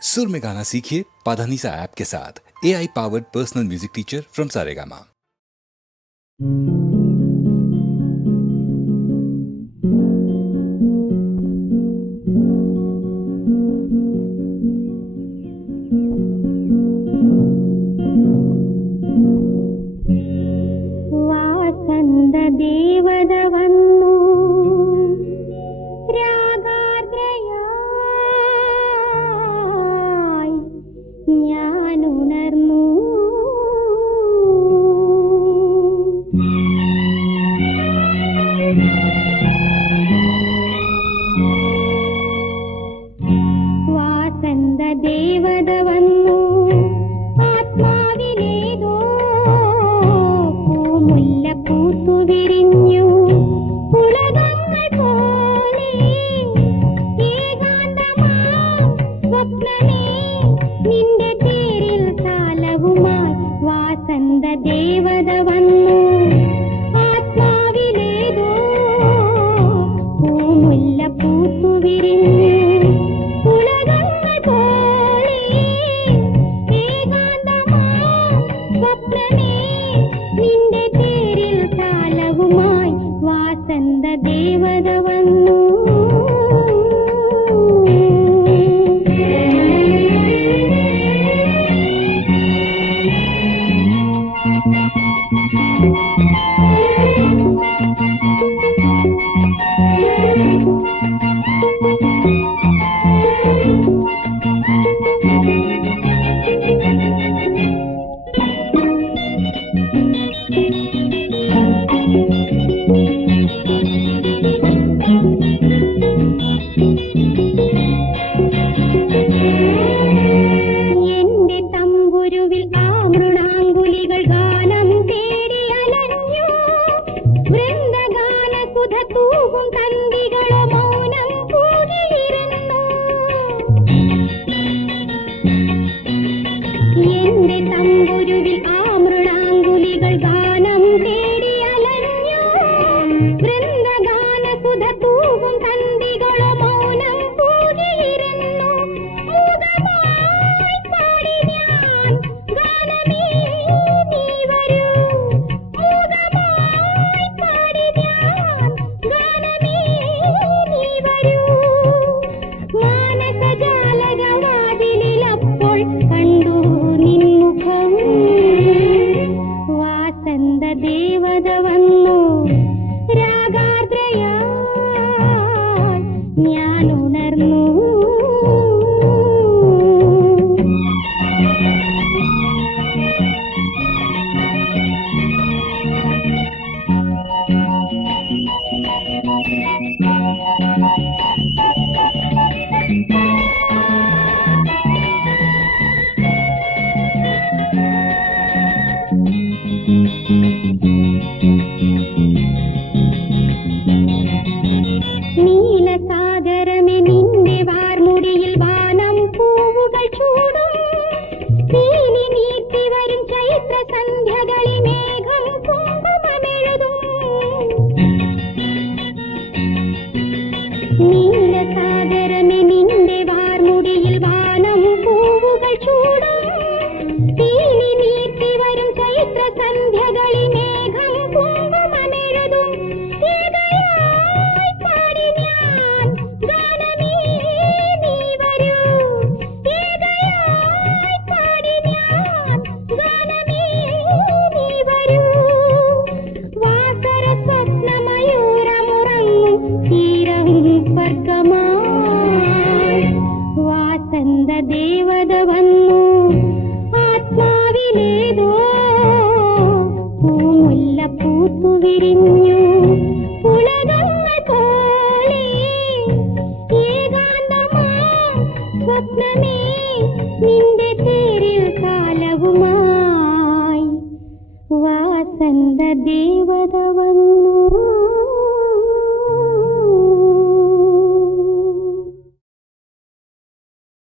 सुर में गाना सीखिए पाधानीसा ऐप के साथ। AI powered personal music teacher from Saregama. ವಾಸಂದ ದೇವದವನ್ನು ഞാനുണർന്നു. വാസന്ത ദേവത വന്നു ആത്മാവിലേതോ പൂമുല്ല പൂത്തു വിരിഞ്ഞു ഉലകങ്ങൾ പോലെ ഏകാന്തമാം സ്വപ്നമേ നിന്റെ തേരിൽ താലവുമായി വാസന്ത ദേവത വന്നു ആത്മാവിലേതോ പൂമുല്ല പൂത്തു വിരിഞ്ഞു ഉലകങ്ങൾ പോലെ ഏകാന്തമാം സ്വപ്നമേ നിന്റെ തേരിൽ താലവുമായി വാസന്ത ദേവത വന്നു. എന്റെ തമ്പുരുവിൽ ആ മൃണാങ്കുലികൾ ഗാനം തേടി അലഞ്ഞു. വൃന്ദഗാന സുധ തൂകും തന്തികളോ മൗനം കൂടിയിരുന്നു. എന്റെ തമ്പുരുവിൽ ആ മൃണാങ്കുലികൾ ഗാനം തേടി അലഞ്ഞു. വൃന്ദഗാന സുധ തൂകും തന്തികളോ മൗനം കൂടിയിരുന്നു. മൂകമായി പാടി ഞാൻ ഗാനമേ നീ വരൂ. മൂകമായി പാടി ഞാൻ ഗാനമേ നീ വരൂ. മാനസജാലകവാതിലിൽ അപ്പോൾ കണ്ടു നിൻമുഖം. വാസന്ത ദേവത വന്നു രാഗാർദ്രയായി ഞാൻ ഉണർന്നു. നീലസാഗരമേ നിന്റെ വാർമുടിയിൽ വാനം പൂവുകൾ ചൂടും. നീലി നീട്ടി വരും ചൈത്ര സന്ധ്യകളിൽ മേഘം കുങ്കുമമെഴുതും. നീലസാഗരമേ നിന്റെ വാർമുടിയിൽ വാനം പൂവുകൾ ചൂടും. നീലി നീട്ടി വരും ചൈത്ര സന്ധ്യകളിൽ മേഘം കുങ്കുമമെഴുതും. ഏകയായി പാടി ഞാൻ ഗാനമേ നീ വരൂ. ഏകയായി പാടി ഞാൻ ഗാനമേ നീ വരൂ. വാസര സ്വപ്നമയൂരമുറങ്ങും തീരം സ്വർഗമായി വാസന്ത ദേവത വന്നു ആത്മാവിലേതോ പൂമുല്ല പൂത്തു വിരിഞ്ഞു ഉലകങ്ങൾ പോലെ ഏകാന്തമാം സ്വപ്നമേ നിന്റെ തേരിൽ കാലവുമായി വാസന്ത ദേവത വന്നു.